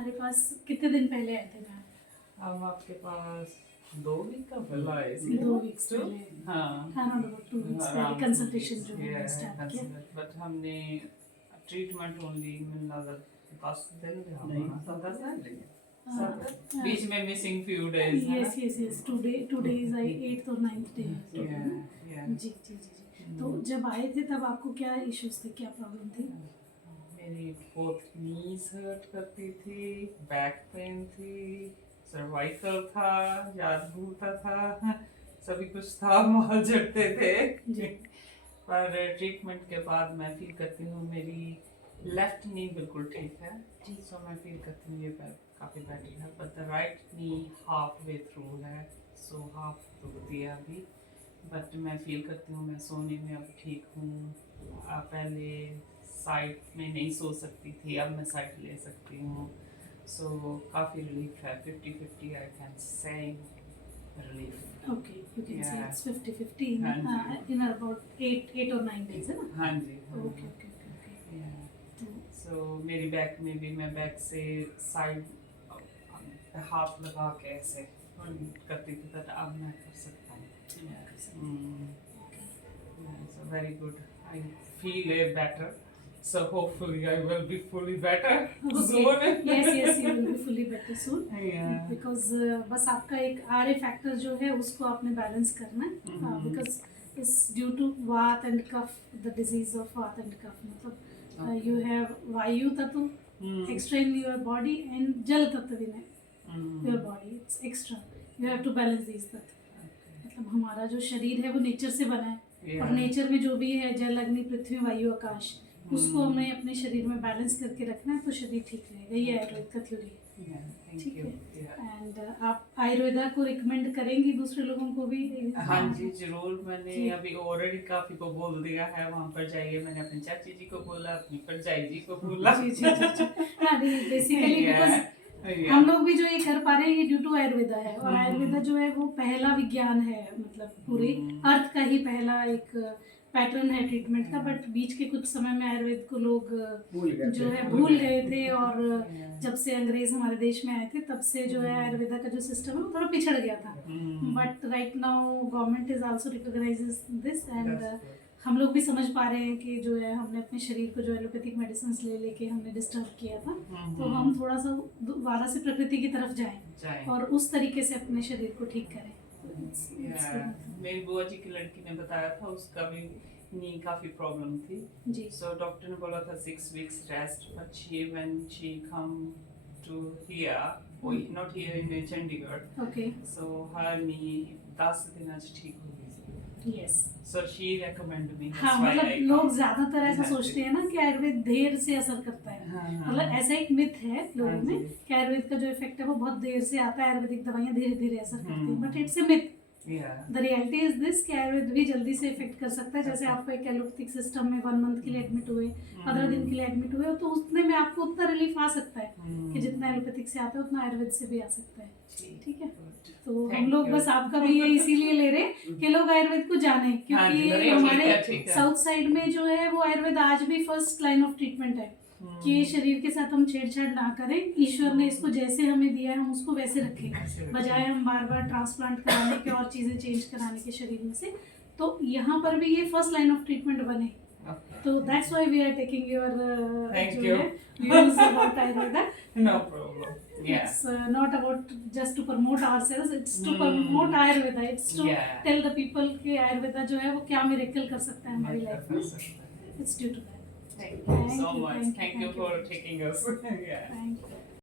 हमारे पास कितने दिन पहले आए थे मैम? हम आपके पास 2 वीक का पहले आए थे। 2 वीक्स पहले। हाँ अराउंड अबाउट 2 वीक्स पहले कंसल्टेशन जो है स्टार्ट किया। बट हमने ट्रीटमेंट ओनली मिलना 10 दिन नहीं, 10 दिन हाँ। बीच में missing few days yes today is I 8th or 9th day yeah जी जी जी जी। तो जब आए थे तब आपको क्या इश्यूज थे, क्या प्रॉब्लम थी? मेरी बोथ नीज हर्ट करती थी, बैक पेन थी, सर्वाइकल था, याद भूलता था, सभी कुछ था, माल झड़ते थे। जी। पर ट्रीटमेंट के बाद मैं फील करती हूँ मेरी लेफ्ट नी बिल्कुल ठीक है जी। सो मैं फील करती हूँ ये काफ़ी बेटर है, but the right knee half way through है, सो हाफ दुखती है अभी, बट मैं फील करती हूँ मैं सोने में अब ठीक हूँ। पहले साइड में नहीं सो सकती थी, अब मैं साइड ले सकती हूँ, सो काफ़ी रिलीफ है। 50-50 I can say relief. Okay, you can say Yeah. it's 50-50 in, हाँ जी। in about 8 or 9 days, है ना? हाँ जी Okay, okay, okay, okay. Yeah. तो सो मेरी बैक में भी मैं बैक से साइड हाथ लगा के ऐसे करती थी, बट अब मैं कर सकता हूँ। So very good, I feel a better, so hopefully I will be fully better soon. yes, you will be fully better soon. Yeah. Because बस आपका एक RA फैक्टर जो है उसको आपने बैलेंस करना है, because it's due to vata and kapha, the disease of vata and kapha, मतलब you have वायु तत्व extra in your body and जल तत्व in your body, it's extra, you have to balance these तत्व। मतलब हमारा जो शरीर है वो नेचर से बना है, और नेचर में जो भी है जल अग्नि पृथ्वी वायु आकाश, उसको हमें अपने शरीर में बैलेंस करके रखना है, तो शरीर ठीक रहेगा। ये आयुर्वेद का थ्योरी है, ठीक है। एंड आप आयुर्वेदा को रिकमेंड करेंगी दूसरे लोगों को भी? हाँ जी जरूर, मैंने अभी ऑलरेडी काफी को बोल दिया है, वहाँ पर जाइए, मैंने अपनी चाची जी को बोला, अपनी परजाई जी को बोला। जी जी जी। हाँ, बेसिकली बिकॉज हम लोग भी जो ये कर पा रहे हैं ये ड्यू टू आयुर्वेदा है, और आयुर्वेदा जो है वो पहला विज्ञान है, मतलब पूरे अर्थ का ही पहला एक पैटर्न है ट्रीटमेंट का, बट बीच के कुछ समय में आयुर्वेद को लोग जो है भूल गए थे, और जब से अंग्रेज हमारे देश में आए थे तब से जो है आयुर्वेदा का जो सिस्टम है वो थोड़ा पिछड़ गया था, but right now government is also recognises this, and हम लोग भी समझ पा रहे हैं कि जो है हमने अपने शरीर को जो एलोपैथिक मेडिसिन ले लेके हमने डिस्टर्ब किया था, तो हम थोड़ा सा दोबारा से प्रकृति की तरफ जाएं और उस तरीके से अपने शरीर को ठीक करें। मेरी बुआ जी की लड़की ने बताया था, उसका भी नी काफी प्रॉब्लम थी जी, सो डॉक्टर ने बोला था 6 weeks rest, but she when she come to here, not here in Chandigarh, okay, so her knee 10 दिन आज ठीक हो गई। Yes, so she recommend me. हाँ, मतलब लोग ज्यादातर ऐसा सोचते हैं ना कि आयुर्वेद देर से असर करता है, मतलब ऐसा एक मिथ है लोगों में कि आयुर्वेद का जो इफेक्ट है वो बहुत देर से आता है, आयुर्वेदिक दवाइयाँ धीरे धीरे असर करती हैं, but it's a myth. The reality is this कि आयुर्वेद भी जल्दी से इफेक्ट कर सकता है, जैसे आपको एक एलोपैथिक सिस्टम में 1 month के लिए एडमिट हुए, 15 दिन के लिए एडमिट हुए, तो उतने में आपको उतना रिलीफ आ सकता है कि जितना एलोपैथिक से आता है उतना आयुर्वेद से भी आ सकता है, ठीक है। तो हम लोग बस आपका भी ये इसीलिए ले रहे हैं कि लोग आयुर्वेद को जाने, क्योंकि हमारे साउथ साइड में जो है वो आयुर्वेद आज भी फर्स्ट लाइन ऑफ ट्रीटमेंट है कि शरीर के साथ हम छेड़छाड़ ना करें, ईश्वर ने इसको जैसे हमें दिया है हम उसको वैसे रखें, बजाय हम बार बार ट्रांसप्लांट कराने के और चीज़ें चेंज कराने के शरीर में से। तो यहाँ पर भी ये फर्स्ट लाइन ऑफ ट्रीटमेंट बने, तो that's why we are taking your views about Ayurveda. No problem, It's not about just to promote ourselves, it's to promote Ayurveda, it's to tell the people कि आयुर्वेदा जो है वो क्या मिरेकल कर सकता है हमारी लाइफ में, it's due to that. Thank you so much. Thank you for taking us. Thank you.